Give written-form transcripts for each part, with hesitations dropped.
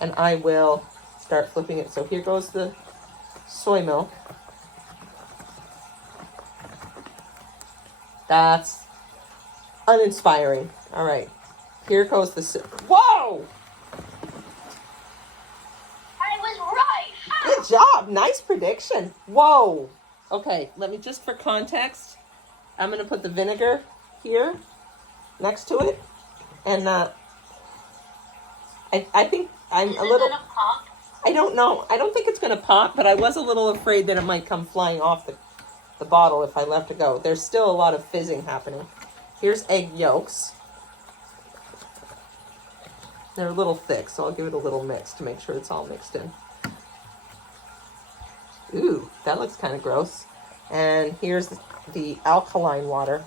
and I will start flipping it. So here goes the soy milk. That's uninspiring. All right. Here goes the... Whoa! I was right. Good job. Nice prediction. Whoa. Okay, let me just for context, I'm going to put the vinegar here next to it. And I think I'm a little... Is it gonna pop? I don't know. I don't think it's going to pop, but I was a little afraid that it might come flying off the bottle if I left it go. There's still a lot of fizzing happening. Here's egg yolks. They're a little thick, so I'll give it a little mix to make sure it's all mixed in. Ooh, that looks kind of gross. And here's the alkaline water.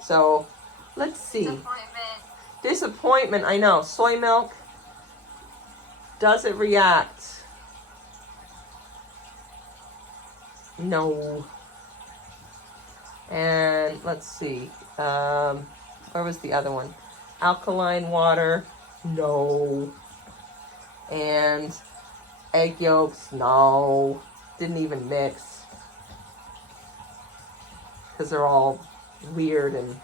So, let's see. Disappointment, I know. Soy milk. Does it react? No. And let's see. Where was the other one? Alkaline water. No. And egg yolks. No. Didn't even mix. Because they're all weird and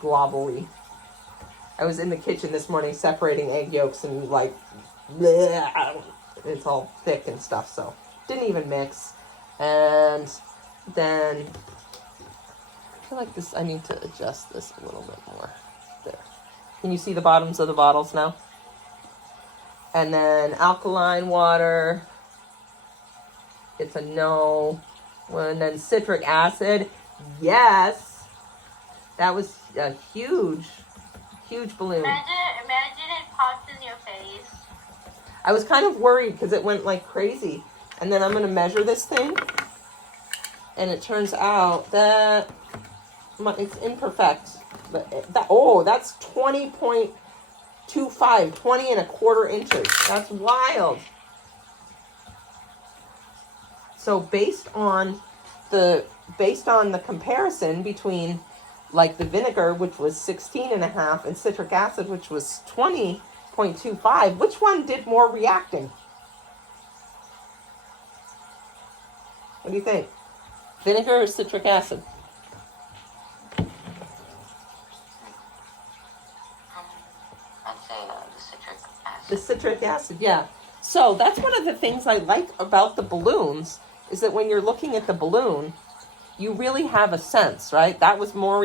globbly. I was in the kitchen this morning separating egg yolks and like, bleh, it's all thick and stuff, so didn't even mix. And then I feel like this, I need to adjust this a little bit more. There. Can you see the bottoms of the bottles now? And then alkaline water. It's a no. And then citric acid. Yes. That was a huge balloon. Imagine it popped in your face. I was kind of worried because it went like crazy. And then I'm going to measure this thing. And it turns out that it's imperfect. But that's 20.25, 20.25 inches. That's wild. So based on the comparison between like the vinegar, which was 16.5, and citric acid, which was 20.25, which one did more reacting? What do you think? Vinegar or citric acid? I'd say the citric acid. The citric acid, yeah. So that's one of the things I like about the balloons, is that when you're looking at the balloon, you really have a sense, right? That was more